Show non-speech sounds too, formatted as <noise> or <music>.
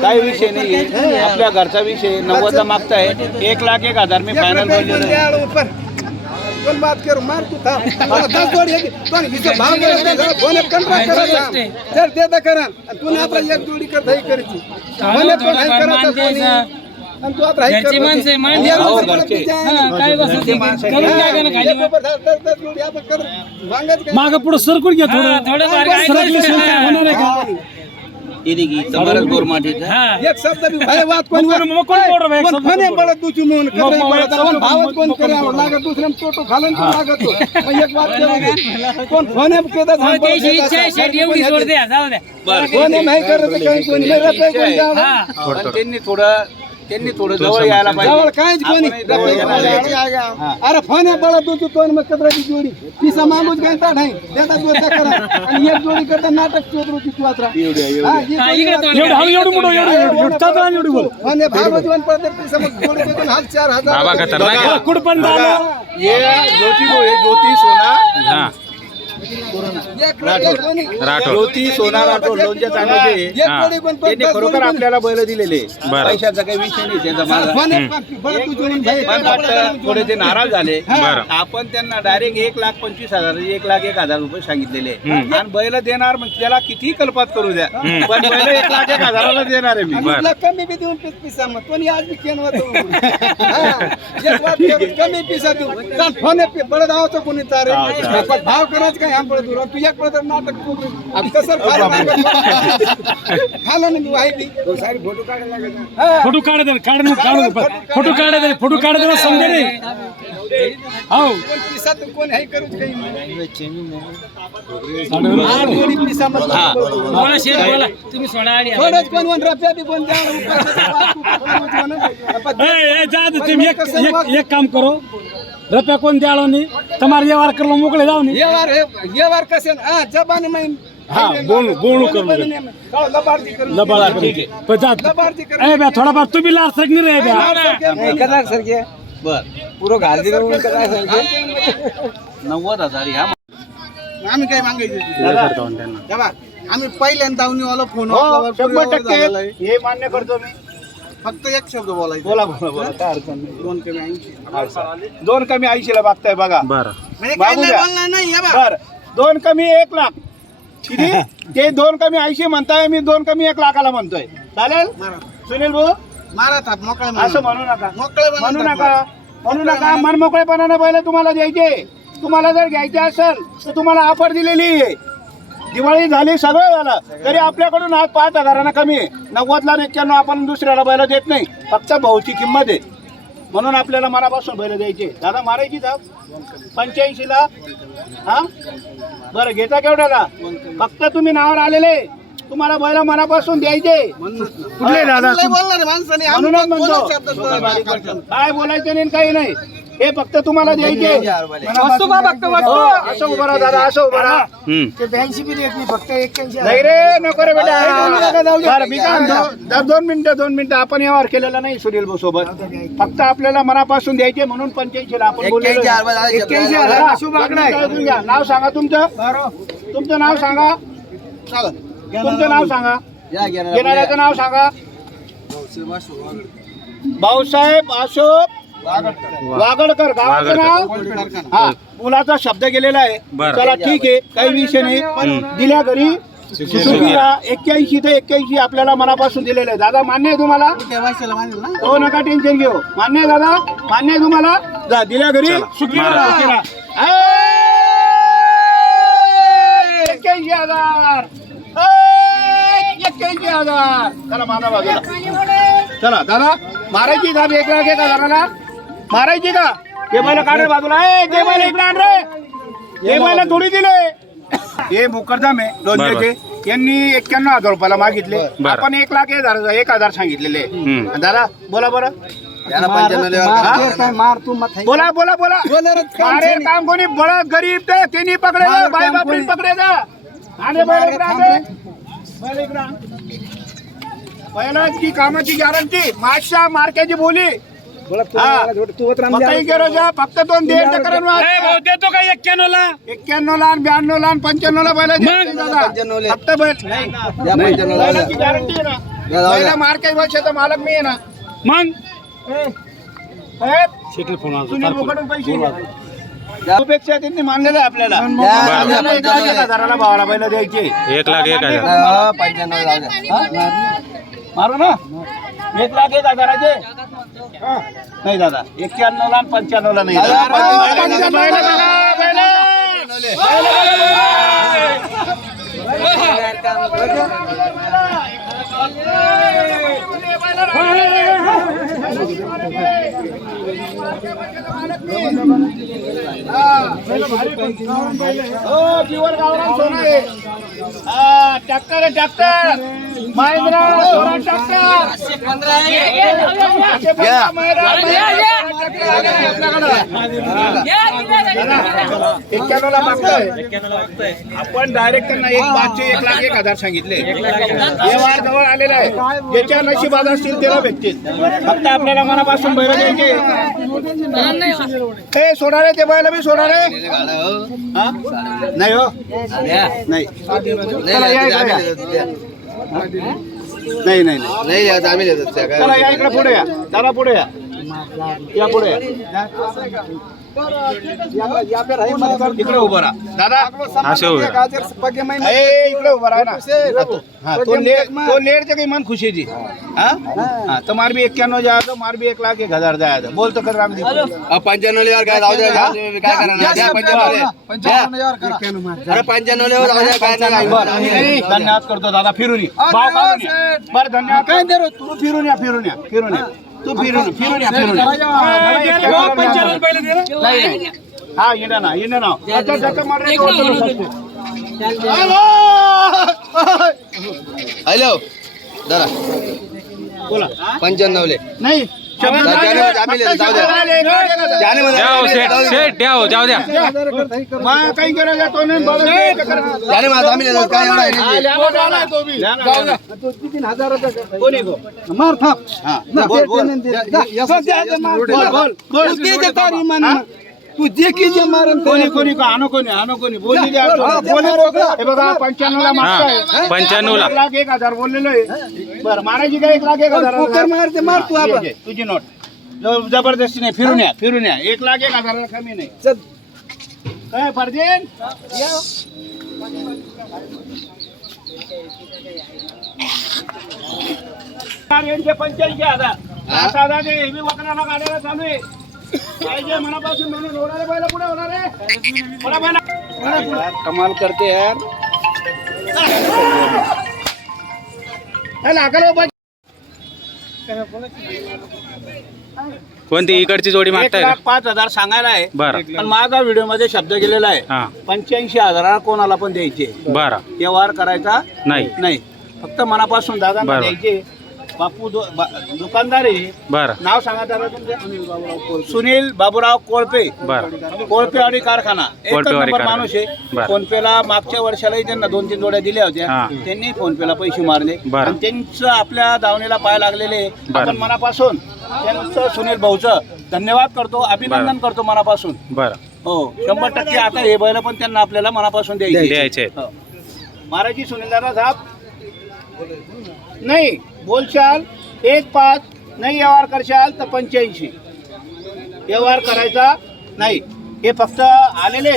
काही विषय नाही आपल्या घरचा विषय नव्वदचा मागताय. एक लाख एक हजार. मी फायनल बोललेलो आहे. कोण बात करू मार तू था मला दस जोडी आहे पण हिचं भाव करत नाही जरा फोन कंट्रोल करायचा जर देता करा. आणि तू आता एक जोडी करता ही करायची फोन पण हाय करायचा कोणी आणि तू आता हाय करत हा? माग पुढे सरकून घ्या थोडं. काय होणार आहे का? हा। कोण कोण- कोण दुची कोण मग करे कोण लागत दुसऱ्याला तोटो घालून तू लागत तो. मग एक वाद करू कोण फणे केलं त्याची इच्छा आहे शेट एवढी सोड द्या जाऊ द्या. बरं. कोणी नाही करत काही कोणी नाही रप्पे कोणी द्यावं. पण त्यांनी थोडं त्यांनी थोडं जवळ यायला जवळ पाहिजे काहीच कोणी आपणही जवळ यायला पाहिजे. अरे फणे बळत तू तो मग कचराची जोडी. पिसा मागूच ताट आहे देतात दोन करा. आणि एक जोडी करता नाटक होती तू आता. हा, ही हा, जोडी इकडे वाद- तोंड एवढं हळू एवढं मोठं एवढं एवढं एवढं तातं आणि एवढी बोल फणे भागवत वन पडते पिसा मग जोडी आणि हाल चार हजार बघा, कुठं पण झालं हे ज्योती हे ज्योती सोना. ज्योती सोना राठोड लोणच्या चांगले पण त्यांनी खरोखर पण- आपल्याला बैल दिलेले. पैशाचा काही विषय नाही त्यांचा माझा पण थोडे ते नाराज झाले. आपण त्यांना डायरेक्ट एक लाख पंचवीस हजार एक लाख एक हजार रुपये सांगितलेले. आणि बैल देणार मग त्याला किती कल्पात करू द्या. पण बैल एक लाख एक हजाराला देणार आहे मी. कमी बी देऊन पीस मग. कोणी आज करून <laughs> कमी पिसा देऊ. फोन बळ धावतो कोणी तारे पण भाव करायचं काय? ह्या पडत तू एक पडत नाटक तू कसं खालं ना तू फोटो काढायला लागत हा. फोटो काढा दे काढ काढू फोटो काढा दे फोटो काढा दे समजे रे हो. कोण पिसा तर कोण आहे करूच काही नाही. पिसा तुम्ही सोडा थोडंच कोण? वन रप्या बी कोण द्या? ए, ए, जा दे तुम्ही एक एक एक काम करो. रुपया कोण द्यालो नाही? તમારે વ્યવહાર કરલો મોકલે જાવ ને ये वार ये वार कसे हा जबान में હા બોલું બોલું કરવું लबाडजी करून લબાડ કરી પચાસ लबाडजी करून એ બે થોડા વાર તું બી લાર સક નહીં રહે બે कदाच सारखे बर पुरो घाल दिलं कदाच सारखे नव्वद हजार ह्या आम्ही काय मागायचं तेव्हा आम्ही पहिल्यांदा दावणी वाला फोन हो, शंभर टक्के हे मान्य करतो मी फक्त एक शब्द बोलायचा. बोला बोला बोला. काय अडचण नाही. दोन कमी ऐंशी. दोन कमी ऐंशीला मागताय बघा. म्हणजे मागू काही नाही द्या. बोलणार नाही हे बघ. बर. दोन कमी एक लाख. किती? <laughs> ते दोन कमी ऐंशी म्हणताय मी दोन कमी एक लाखाला म्हणतोय. चालेल? मारा. सुनील भाऊ? मारा थाप मोकळा असं म्हणू नका. मोकळे म्हणू नका. म्हणू नका. मनमोकळेपणाने पहिले तुम्हाला द्यायचे. तुम्हाला जर घ्यायचे असेल तर तुम्हाला ऑफर दिलेली आहे. दिवाळी झाली सगळं झालं. तरी आपल्याकडून आज पाच हजारांना कमी आहे. नव्वदला एक्क्याण्णव आपण दुसऱ्याला बैल देत नाही. फक्त भाऊची किंमत आहे. म्हणून आपल्याला मनापासून बैल द्यायचे. दादा मारायची दाब पंच्याऐंशीला? हा? बरं घेता केवढ्याला फक्त तुम्ही नावावर आलेले. तुम्हाला बैल मनापासून द्यायचे. कुठले दादा? म्हणूनच म्हणतो. काय बोलायचं नाही काही नाही. हे फक्त तुम्हाला द्यायचे. वस्तू बा फक्त वस्तू. हो, असं उभं राहा दादा असं उभं राहा. ते ब्याऐंशी बी देत नाही फक्त एक्क्याऐंशी नाही रे नको रे बेटा. बरं, मी काय म्हणतो दर दोन मिनिटं दोन मिनिटं. आपण व्यवहार केलेला नाही सुनील भाऊ सोबत फक्त आपल्याला मनापासून द्यायचे म्हणून पंच्याऐंशी ला आपण बोललेलो आहे. एक्क्याऐंशी हजार हा, अशुभ आकडा आहे. ऐकून घ्या. नाव सांगा तुमचं. तुमचं नाव सांगा. तुमचं नाव सांगा. घेणाऱ्याचं नाव सांगा. भाऊसाहेब अशोक वागडकर गावाचं नाव? हा मुलाचा शब्द गेलेला आहे. चला ठीक आहे. काही विषय नाही. पण दिल्या घरी. एक्क्याऐंशी ते एक्क्याऐंशी आपल्याला मनापासून दिलेलं आहे. दादा मान्य आहे तुम्हाला? हो नका टेन्शन घेऊ. मान्य आहे दादा? मान्य आहे तुम्हाला? जा दिल्या घरी. सुखी राहा. ए, एक्क्याऐंशी हजार. ए, एक्क्याऐंशी हजार. चला माझा बाजूला. चला दादा. मारायची का एक लाख एक हजाराला. मारायची का? ते बैल काढ रे बाजूला. ए ते बैल इकडे आण रे. हे बैल थोडी दिले. हे मुकरदम आहे लोणच्याचे यांनी एक्क्याण्णव हजार रुपयाला मागितले. आपण एक लाख एक हजार एक हजार सांगितलेले. दादा बोला बरं. मार तू मत. बोला बोला बोला. बोलणारच काम अरे काम कोणी बळ गरीब ते त्यांनी पकडे बाई काम बापरी कोणी. पकडे जा. आणि बैल इकडे आण रे. बैल इकडे आण. बैलाच की कामाची गॅरंटी मागच्या मार्क्याची बोली. बोला, हा. काही. गरज आहे, फक्त दोन दीड टक्कर देतो का एक्क्याण्णव ला एक्क्याण्णव ला ब्याण्णव ला पंच्याण्णव ला बैल. फक्त बैल. नाही. द्या पंच्याण्णव ला. बैलाची गॅरंटी आहे ना. पहिला मार्केट वर्षाचा मालक मी आहे ना. मग. फोन पैसे. त्यापेक्षा त्यांनी मानलेलं आहे आपल्याला. एक हजाराला भावाला पहिला द्यायचे. एक लाख एक हजार. मारू ना? एक लाख एक हजाराचे हा. नाही दादा एक्क्याण्णव ला पंच्याण्णव ला नाही दादा. Tractor tractor Mahindra Swaraj tractor एक्क्याण्णवला मागतोय. आपण डायरेक्ट त्यांना एक पाचशे एक लाख एक हजार सांगितले. व्यवहार जवळ आलेला आहे. ज्याच्या नशिबात असतील त्याला भेटतील. फक्त आपल्याला मनापासून बैल द्यायचे हे सोडा रे ते बैल बी सोडा रे. हा? नाही हो. नाही. नाही नाही नाही. चला या इकडे पुढे या. चला पुढे या. या पुढे या. इकडे उभं राहा. दादा असे हो ए, इकडे उभा राहा ना. हा तो लेट तो लेट के मन खुशी थी हाँ? हाँ. तो मार भी इक्यानवे जाए तो मार भी एक लाख एक हजार जाए तो बोल तो कर राम पंच्याण्णव यार काय जाऊ द्या काय करणार? द्या पंच्याण्णव अरे पंच्याण्णव जाऊ द्या काय नाही धन्यवाद करतो दादा फिरून ये. भाव काढून ये. बरं धन्यवाद. काय दे तू? फिरून या फिरून या फिरून या. तू फिरून फिरून या फिरून या हो, दे ना. नाही नाही हा येणा ना येणा ना. अच्छा धक्का मार रे, तो उचलू शकते. हॅलो! दादा बोला. पंच्याण्णवले. नाही. हो शेठ द्या हो जाऊ द्या मग काही गरज तो. त्याने मला आम्ही काय एवढा आहे हा, नाही. ल्याबा झाला तो बी. जाऊ द्या. कोणी गो? मार थाप हा, बोल, बोल. बोल, बोल, बोल. तू दे की जे मारन. कोणी कोणी का? आणो कोणी आणो कोणी? बोलली द्या तो. हे बघा पंच्याण्णव ला मागताय हा, 95 ला. एक लाख एक हजार बोललेलो आहे. बरं मारायची काय एक लाख एक हजार पोकर मार ते मार तू आपण. तुझी नोट. ज- जबरदस्ती नाही फिरून या फिरून या. एक लाख एक हजाराला कमी नाही. चल. काय फर्जेन? यांचे पंच्याऐंशी हजार. सात हजार ते हेवी वकराला गाड्याला चालू आहे. पाहिजे मनापासून म्हणून होणारे बैल पुढे होणार आहे पुढे बैल. कमाल करते यार. हे. कोणती? इकडची जोडी एक मागताय का? पाच हजार सांगायला आहे. बरं. पण माझा व्हिडिओमध्ये शब्द गेलेला आहे. हा. पंच्याऐंशी हजाराला कोणाला पण द्यायचे. बरं. व्यवहार करायचा नाही. नाही. फक्त मनापासून दादांना बरोबर. द्यायचे. बापू दु- बा- दुकानदार आहे. बरं. नाव सांगा दादा तुमचं. सुनील बाबूराव कोळपे. बरं. कोळपेवाडी कारखाना. एकच कोळपेवाडी नंबर कारखाना. माणूस आहे. बरं. फोनपेला मागच्या वर्षालाही त्यांना दोन तीन जोड्या दिल्या होत्या. हा. त्यांनी फोनपेला पैसे मारले. बरं. आणि त्यांचं आपल्या दावणीला पाय लागलेले बरं. आपण मनापासून त्यांचं सुनील भाऊचं धन्यवाद करतो. अभिनंदन करतो मनापासून. बरं. हो. शंभर टक्के आता हे बैल पण त्यांना आपल्याला मनापासून द्यायचे. द्यायचे हो. महाराजी सुनीलदादा साहेब. नाही. बोलशाल एक पाच नाही व्यवहार करशाल तर पंच्याऐंशी. व्यवहार करायचा नाही. हे फक्त आलेले